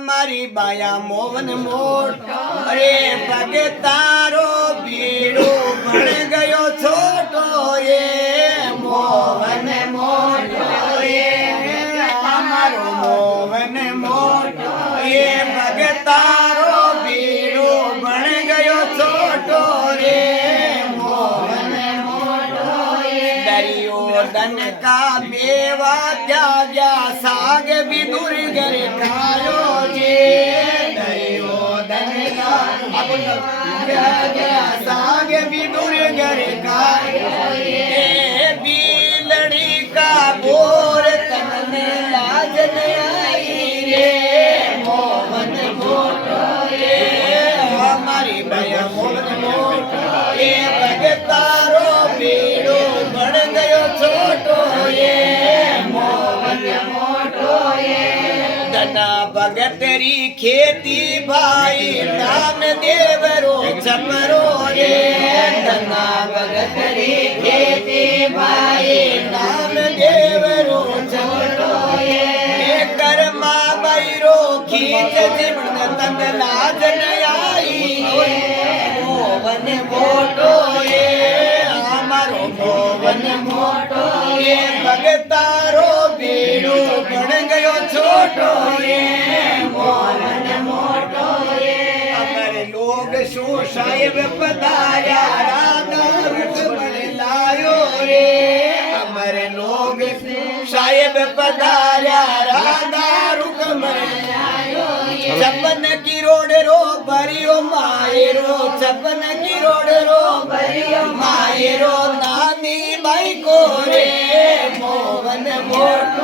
મારી બાયા મોહન મોટો અરે પગે તારો ભીડો ભણ ગયો છોટો એ મોહન મોટો એ અમારો મોહન મોટો એ પગે તારો ભીડો ભણ ગયો છોટો રે મોહન મોટો એ દરિયો દન કા મેવા ત્યાગ્યા સાગ વિદુર ઘર ખાયો જે દરિયો દન કા ત્યાગ્યા સાગ વિદુર ઘર ખાયો એ બીલડી કા બોર તને લાજ ન આઈ રે મોહન મોટો એ અમારી ભયા મોહન મોટો એ ભગતારો પીડો ભણ ગયો છોટો એ મોહન મોટો એ ધના ભગતરી ખેતી ભાઈ નામ દેવરો છપરો રે ધના ભગતરી ખેતી ભાઈ નામ દેવરો છપરો એ કર્મા બૈરો ખીચ જીવન તન લાજ ન આઈ મોહન મોટો એ અમારો મોહન મોટો એ ભગતારો ભીડો ભણ ગયો છોટો એ મોહન મોટો એ અમારે લોગ શું સાહેબ પધાર્યા રાધા રૂકમણ લાયો રે અમારે લોગ સાહેબ પધાર્યા રાધા રૂકમણ લાયો છપ્પન કિરોડ રો ભર્યો માયરો છપ્પન કિરોડ રો ભર્યો માયરો નાની બાઈ કો રે મોહન મોટો